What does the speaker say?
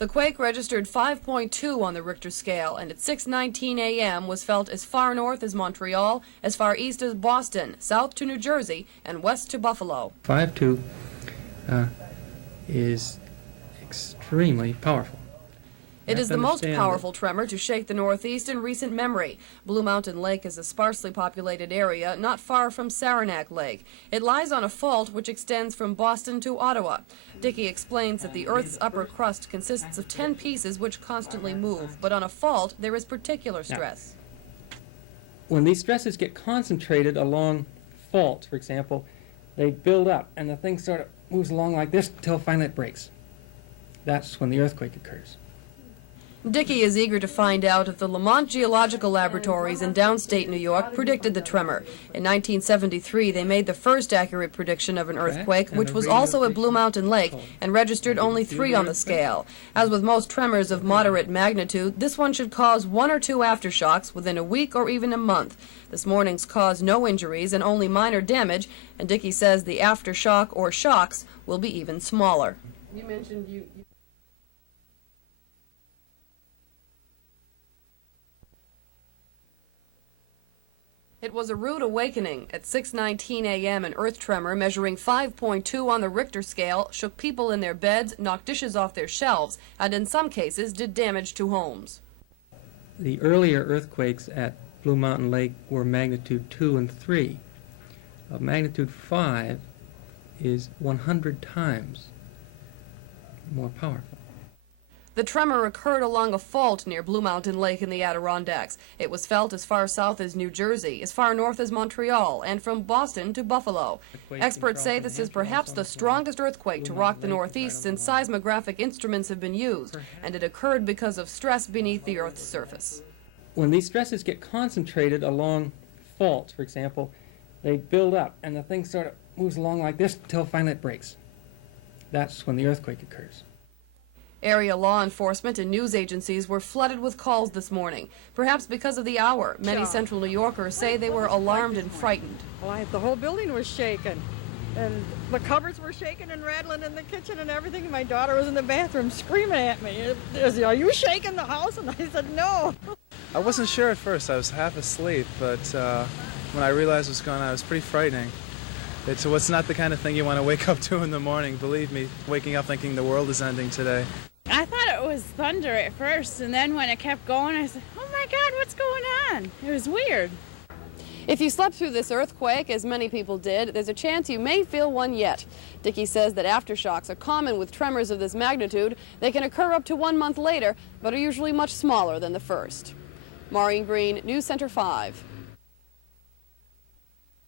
The quake registered 5.2 on the Richter scale, and at 6:19 a.m. was felt as far north as Montreal, as far east as Boston, south to New Jersey, and west to Buffalo. 5.2 is extremely powerful. It is the most powerful tremor to shake the Northeast in recent memory. Blue Mountain Lake is a sparsely populated area not far from Saranac Lake. It lies on a fault which extends from Boston to Ottawa. Dickey explains that the Earth's upper crust consists of 10 pieces which constantly move, but on a fault there is particular stress. When these stresses get concentrated along faults, for example, they build up and the thing sort of moves along like this until finally it breaks. That's when the earthquake occurs. Dickey is eager to find out if the Lamont Geological Laboratories in downstate New York predicted the tremor. In 1973, they made the first accurate prediction of an earthquake, which was also at Blue Mountain Lake, and registered only 3 on the scale. As with most tremors of moderate magnitude, this one should cause 1 or 2 aftershocks within a week or even a month. This morning's caused no injuries and only minor damage, and Dickey says the aftershock or shocks will be even smaller. You mentioned It was a rude awakening. At 6:19 a.m., an earth tremor measuring 5.2 on the Richter scale shook people in their beds, knocked dishes off their shelves, and in some cases did damage to homes. The earlier earthquakes at Blue Mountain Lake were magnitude 2 and 3. Magnitude 5 is 100 times more powerful. The tremor occurred along a fault near Blue Mountain Lake in the Adirondacks. It was felt as far south as New Jersey, as far north as Montreal, and from Boston to Buffalo. Experts say this is perhaps the strongest earthquake to rock the Northeast since seismographic instruments have been used, and it occurred because of stress beneath the Earth's surface. When these stresses get concentrated along faults, for example, they build up and the thing sort of moves along like this until finally it breaks. That's when the earthquake occurs. Area law enforcement and news agencies were flooded with calls this morning. Perhaps because of the hour, many Central New Yorkers say they were alarmed and frightened. Well, the whole building was shaking, and the cupboards were shaking and rattling in the kitchen and everything. And my daughter was in the bathroom screaming at me, "Are you shaking the house?" And I said, "No." I wasn't sure at first. I was half asleep, but when I realized what was going on, it was pretty frightening. It's not the kind of thing you want to wake up to in the morning. Believe me, waking up thinking the world is ending today. I thought it was thunder at first, and then when it kept going, I said, "Oh my God, what's going on?" It was weird. If you slept through this earthquake, as many people did, there's a chance you may feel one yet. Dickey says that aftershocks are common with tremors of this magnitude. They can occur up to 1 month later, but are usually much smaller than the first. Maureen Green, News Center 5.